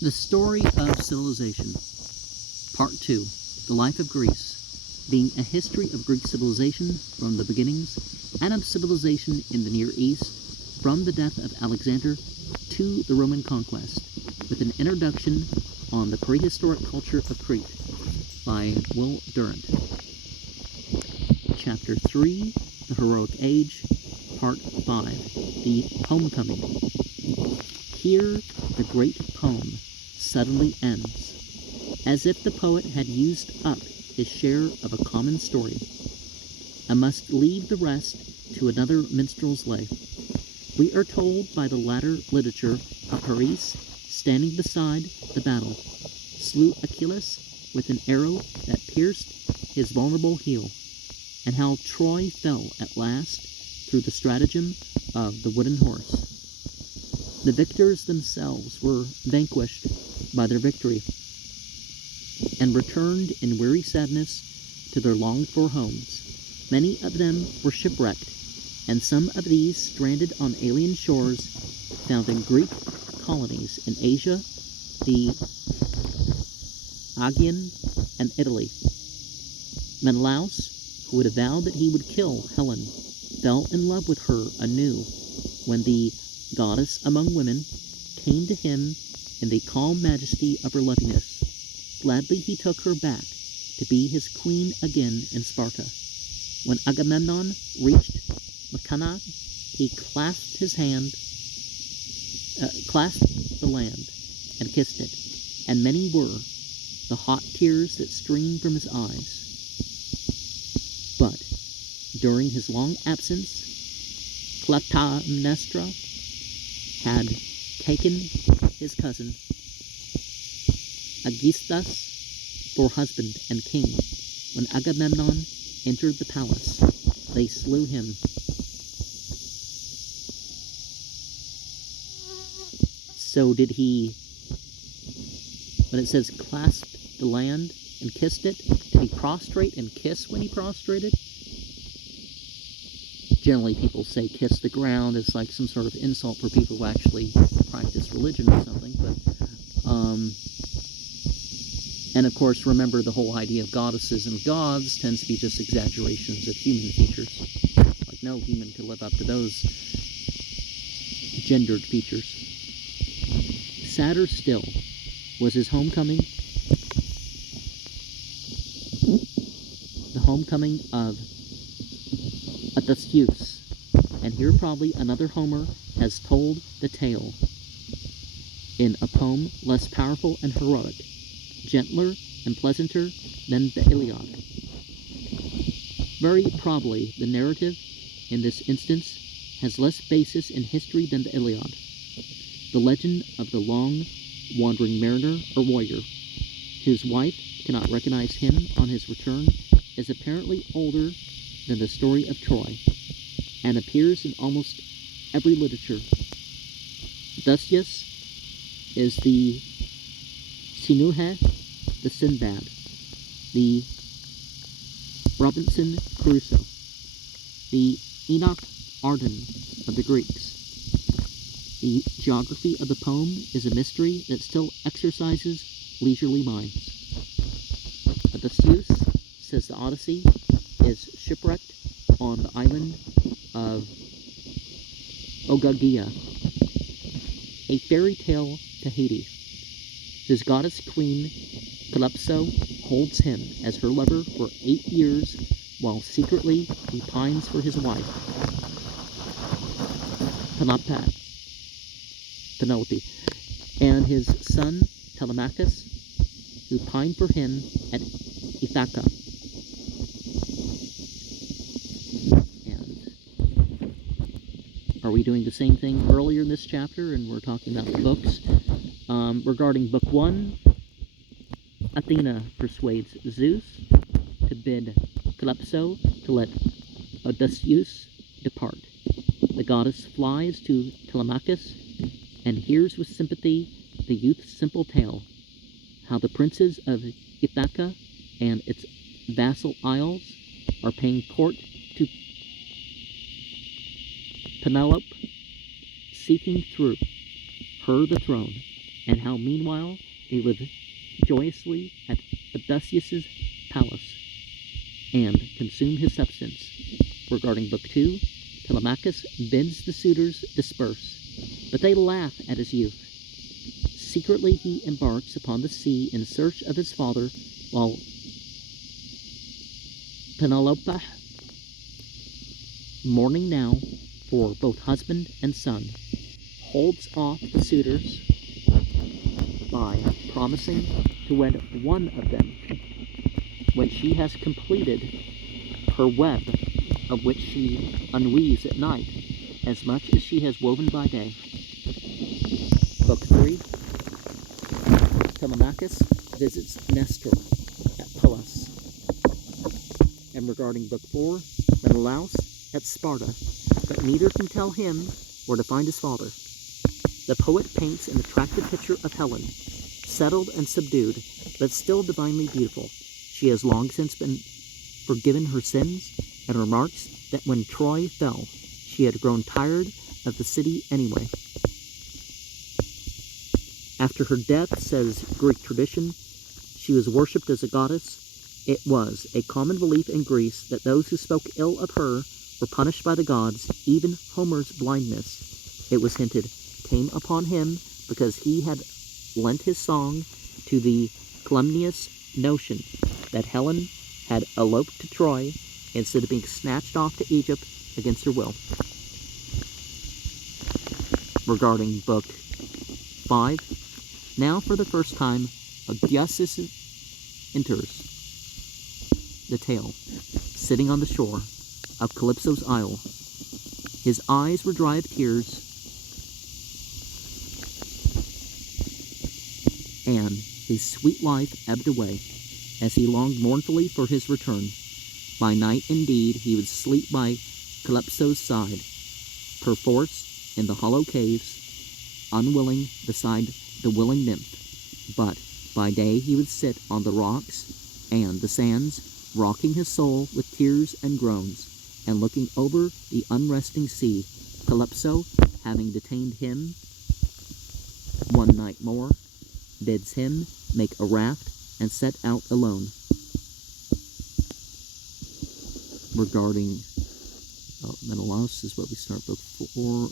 The Story of Civilization, Part 2, The Life of Greece, being a history of Greek civilization from the beginnings and of civilization in the Near East from the death of Alexander to the Roman conquest, with an introduction on the prehistoric culture of Crete by Will Durant. Chapter 3, The Heroic Age, Part 5, The Homecoming. Here the great poem suddenly ends, as if the poet had used up his share of a common story, and must leave the rest to another minstrel's lay. We are told by the latter literature how Paris, standing beside the battle, slew Achilles with an arrow that pierced his vulnerable heel, and how Troy fell at last through the stratagem of the wooden horse. The victors themselves were vanquished by their victory, and returned in weary sadness to their longed-for homes. Many of them were shipwrecked, and some of these, stranded on alien shores, founding Greek colonies in Asia, the Aegean, and Italy. Menelaus, who had vowed that he would kill Helen, fell in love with her anew when the goddess among women came to him in the calm majesty of her loveliness. Gladly he took her back to be his queen again in Sparta. When Agamemnon reached Mycena, he clasped the land and kissed it, and many were the hot tears that streamed from his eyes. But during his long absence, Clytemnestra had taken his cousin Aegisthus for husband and king. When Agamemnon entered the palace, they slew him. So did he, when it says clasped the land and kissed it, did he prostrate and kiss when he prostrated? Generally people say kiss the ground as like some sort of insult for people who actually practice religion or something, but and of course remember the whole idea of goddesses and gods tends to be just exaggerations of human features. Like no human could live up to those gendered features. Sadder still was his homecoming, the homecoming of Odysseus, and here probably another Homer has told the tale in a poem less powerful and heroic, gentler and pleasanter than the Iliad. Very probably the narrative in this instance has less basis in history than the Iliad. The legend of the long wandering mariner or warrior, whose wife cannot recognize him on his return, is apparently older than the story of Troy, and appears in almost every literature. Odysseus is the Sinuhe, the Sinbad, the Robinson Crusoe, the Enoch Arden of the Greeks. The geography of the poem is a mystery that still exercises leisurely minds. Odysseus, says the Odyssey, is shipwrecked on the island of Ogygia, a fairy tale Tahiti. His goddess queen Calypso holds him as her lover for 8 years, while secretly he pines for his wife Penelope, and his son Telemachus, who pine for him at Ithaca. And are we doing the same thing earlier in this chapter? And we're talking about the books. Regarding Book 1, Athena persuades Zeus to bid Calypso to let Odysseus depart. The goddess flies to Telemachus and hears with sympathy the youth's simple tale, how the princes of Ithaca and its vassal isles are paying court to Penelope, seeking through her the throne, and how meanwhile they live joyously at Odysseus's palace and consume his substance. Regarding Book 2, Telemachus bids the suitors disperse, but they laugh at his youth. Secretly he embarks upon the sea in search of his father, while Penelope, mourning now for both husband and son, holds off the suitors by promising to wed one of them when she has completed her web, of which she unweaves at night as much as she has woven by day. Book 3, Telemachus visits Nestor at Pallas. And regarding Book 4, Menelaus at Sparta, but neither can tell him where to find his father. The poet paints an attractive picture of Helen, settled and subdued, but still divinely beautiful. She has long since been forgiven her sins, and remarks that when Troy fell, she had grown tired of the city anyway. After her death, says Greek tradition, she was worshipped as a goddess. It was a common belief in Greece that those who spoke ill of her were punished by the gods. Even Homer's blindness, it was hinted, came upon him because he had lent his song to the calumnious notion that Helen had eloped to Troy instead of being snatched off to Egypt against her will. Regarding Book 5, now for the first time, Odysseus enters the tale, sitting on the shore of Calypso's isle. His eyes were dry of tears, and his sweet life ebbed away as he longed mournfully for his return. By night, indeed, he would sleep by Calypso's side, perforce in the hollow caves, unwilling beside the willing nymph. But by day he would sit on the rocks and the sands, rocking his soul with tears and groans, and looking over the unresting sea. Calypso, having detained him one night more, bids him make a raft and set out alone. Regarding Menelaus is what we start Book 4,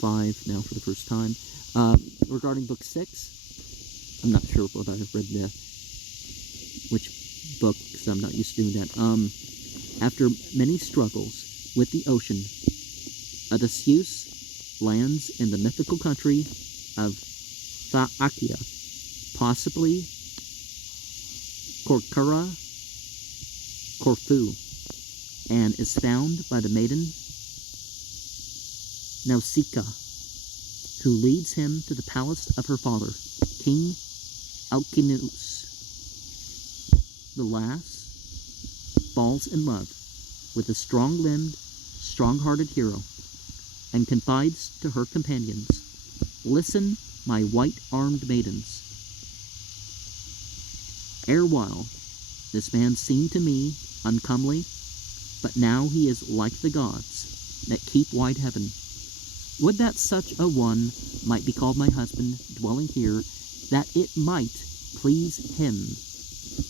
5 now for the first time. Regarding Book 6, I'm not sure whether I've read which book, because I'm not used to doing that. After many struggles with the ocean, Odysseus lands in the mythical country of Thracia, possibly Corfu, and is found by the maiden Nausicaa, who leads him to the palace of her father, King Alcinous. The lass falls in love with a strong-limbed, strong-hearted hero, and confides to her companions, "Listen, my white-armed maidens. Erewhile, this man seemed to me uncomely, but now he is like the gods that keep wide heaven. Would that such a one might be called my husband, dwelling here, that it might please him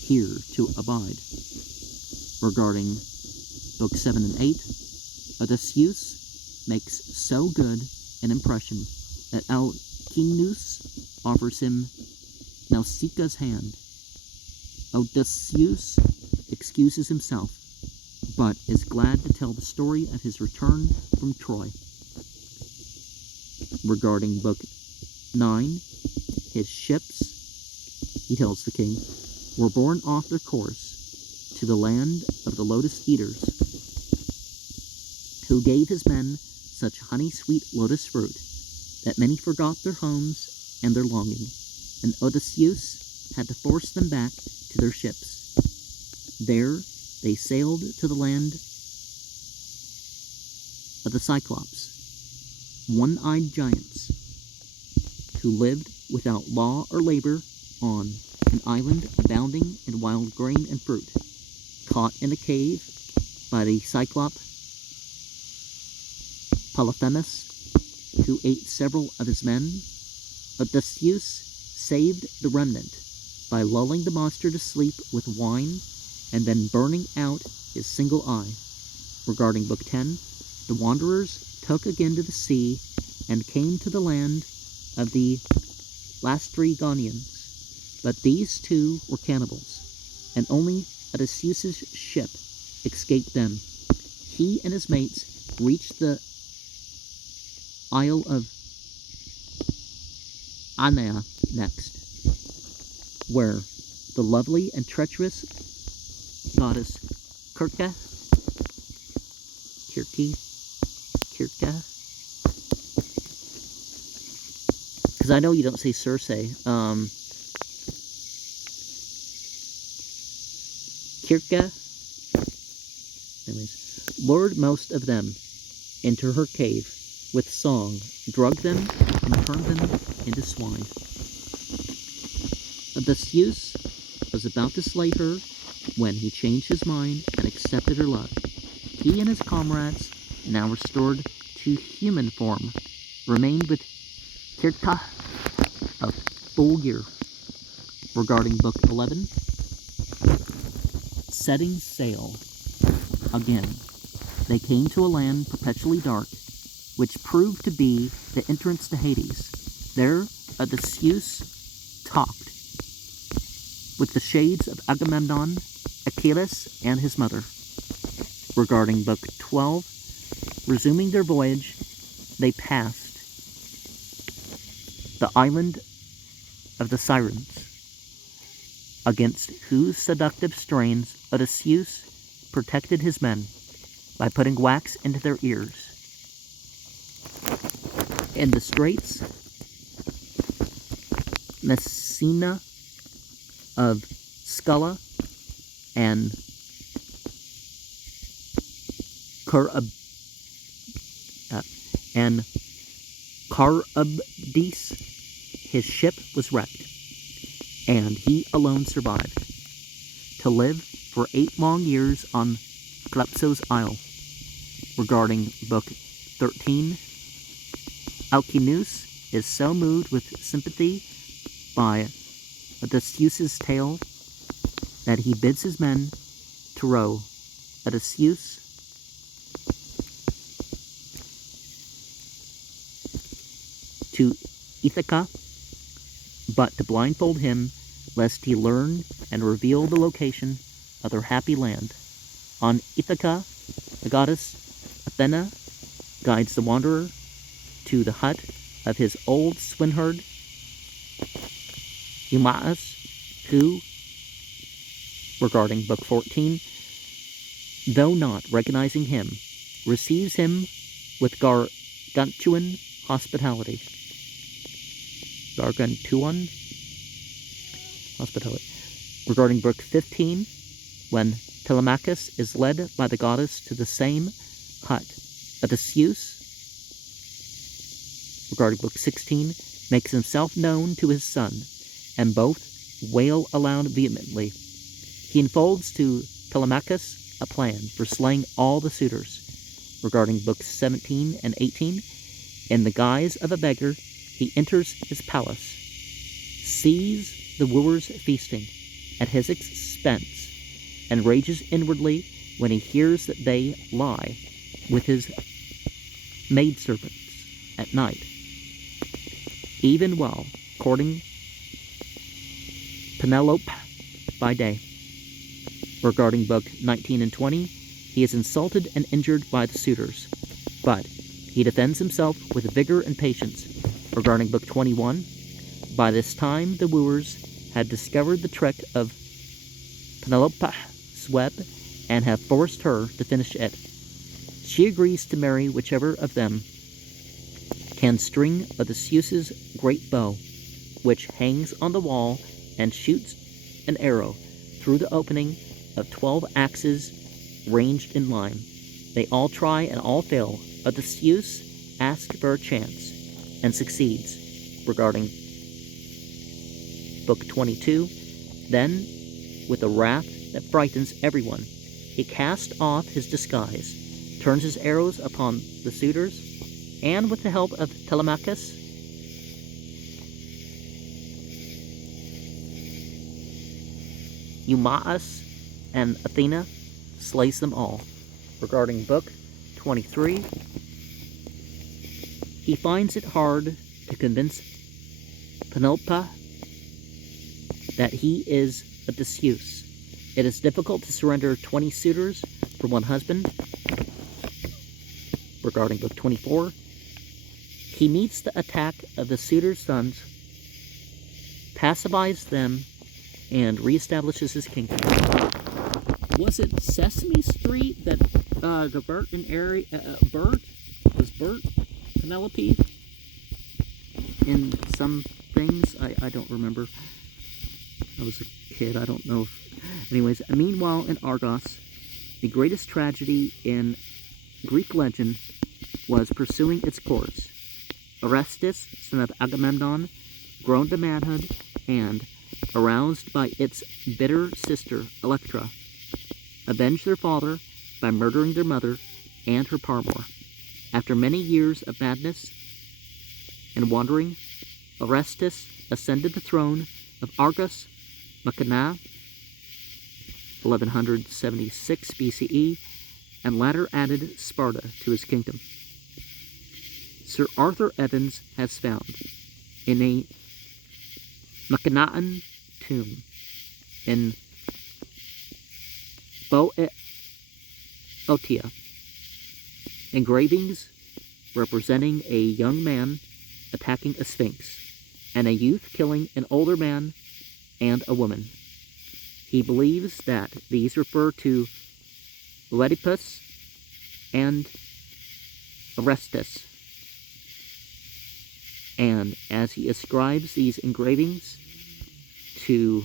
here to abide." Regarding Book 7 and 8, Odysseus makes so good an impression that Alcinous offers him Nausicaa's hand. Odysseus excuses himself, but is glad to tell the story of his return from Troy. Regarding Book 9, his ships, he tells the king, were borne off their course to the land of the lotus eaters, who gave his men such honey-sweet lotus fruit that many forgot their homes and their longing, and Odysseus had to force them back to their ships. There they sailed to the land of the Cyclops, one-eyed giants, who lived without law or labor on an island abounding in wild grain and fruit. Caught in a cave by the Cyclop Polyphemus, who ate several of his men, Odysseus saved the remnant by lulling the monster to sleep with wine and then burning out his single eye. Regarding Book 10, the wanderers took again to the sea and came to the land of the Lastrygonians. But these too were cannibals, and only Odysseus' ship escaped them. He and his mates reached the Isle of Anea next, where the lovely and treacherous goddess Kirke, because I know you don't say Circe, Kirke, anyways, lured most of them into her cave with song, drugged them, and turned them into swine. Odysseus was about to slay her when he changed his mind and accepted her love. He and his comrades, now restored to human form, remained with Kirka a full year. Regarding Book 11, setting sail. Again, they came to a land perpetually dark, which proved to be the entrance to Hades. There, Odysseus talked with the shades of Agamemnon, Achilles, and his mother. Regarding Book 12, resuming their voyage, they passed the island of the Sirens, against whose seductive strains Odysseus protected his men by putting wax into their ears. In the straits, Messina of Scylla and Charybdis, his ship was wrecked, and he alone survived, to live for 8 long years on Calypso's Isle. Regarding Book 13, Alcinous is so moved with sympathy by Odysseus' tale that he bids his men to row Odysseus to Ithaca, but to blindfold him lest he learn and reveal the location of their happy land. On Ithaca, the goddess Athena guides the wanderer to the hut of his old swineherd Eumaeus, who, regarding Book 14, though not recognizing him, receives him with gargantuan hospitality. Gargantuan hospitality. Regarding Book 15, when Telemachus is led by the goddess to the same hut, Odysseus, regarding Book 16, makes himself known to his son, and both wail aloud vehemently. He unfolds to Telemachus a plan for slaying all the suitors. Regarding Books 17 and 18, in the guise of a beggar, he enters his palace, sees the wooers feasting at his expense, and rages inwardly when he hears that they lie with his maidservants at night, even while courting Penelope by day. Regarding Book 19 and 20, he is insulted and injured by the suitors, but he defends himself with vigor and patience. Regarding Book 21, by this time the wooers had discovered the trick of Penelope's web and have forced her to finish it. She agrees to marry whichever of them can string Odysseus' great bow, which hangs on the wall and shoots an arrow through the opening of 12 axes ranged in line. They all try and all fail. Odysseus asks for a chance and succeeds. Regarding Book 22, then, with a wrath that frightens everyone, he casts off his disguise, turns his arrows upon the suitors, and with the help of Telemachus, Eumaeus and Athena slays them all. Regarding Book 23, he finds it hard to convince Penelope that he is Odysseus. It is difficult to surrender 20 suitors for one husband. Regarding Book 24, he meets the attack of the suitors' sons, pacifies them, and reestablishes his kingdom. Was it Sesame Street that the Bert and Bert Penelope in some things? I don't remember. I was a kid. I don't know. Anyways, meanwhile in Argos, the greatest tragedy in Greek legend was pursuing its course. Orestes, son of Agamemnon, grown to manhood, and, aroused by its bitter sister, Electra, avenged their father by murdering their mother and her paramour. After many years of madness and wandering, Orestes ascended the throne of Argos Mackinae, 1176 BCE, and later added Sparta to his kingdom. Sir Arthur Evans has found in a Mackinaean tomb in Boeotia engravings representing a young man attacking a sphinx and a youth killing an older man and a woman. He believes that these refer to Oedipus and Orestes, and as he ascribes these engravings to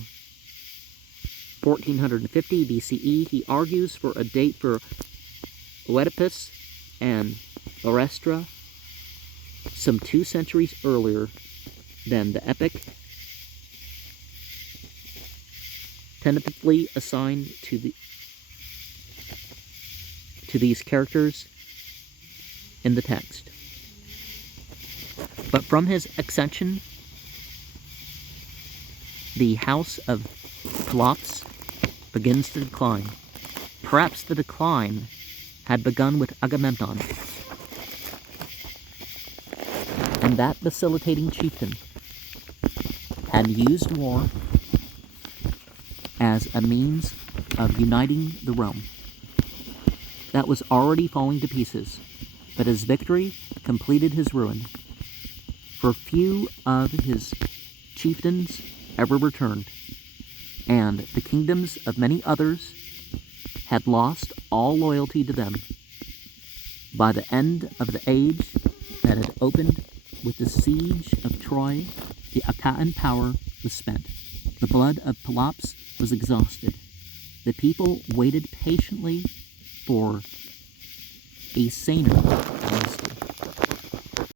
1450 BCE, he argues for a date for Oedipus and Orestra some 2 centuries earlier than the epic tentatively assigned to these characters in the text. But from his accession, the house of Pelops begins to decline. Perhaps the decline had begun with Agamemnon, and that vacillating chieftain had used war as a means of uniting the realm that was already falling to pieces, but his victory completed his ruin. For few of his chieftains ever returned, and the kingdoms of many others had lost all loyalty to them. By the end of the age that had opened with the siege of Troy, the Achaean power was spent. The blood of Pelops was exhausted. The people waited patiently for a saner dynasty.